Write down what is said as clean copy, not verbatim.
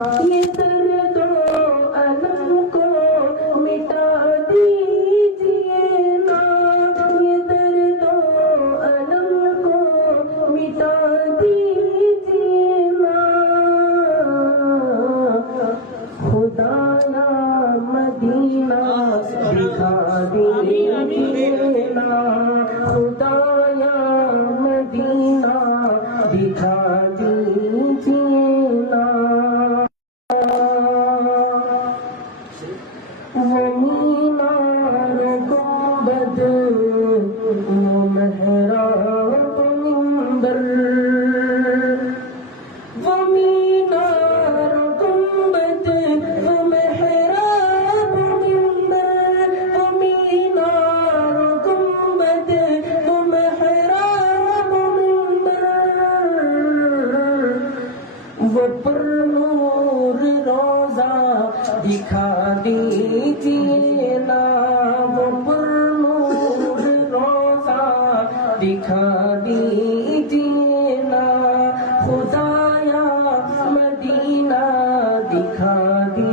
یہ درد و الم کو مٹا دیجیے نا، یہ درد و الم کو مٹا دیجیے نا، خدایا مدینہ دکھا دیجیے نا، خدایا مدینہ دکھا دیجیے نا، وہ مینار گنبد وہ محراب منبر، وہ مینار گنبد وہ محراب منبر، وہ مینار گنبد وہ محراب منبر، وہ پر نور روزہ دکھا دیجیے نا، وہ پر نور روزہ دکھا دیجیے نا، خدایا مدینہ دکھا دیجیے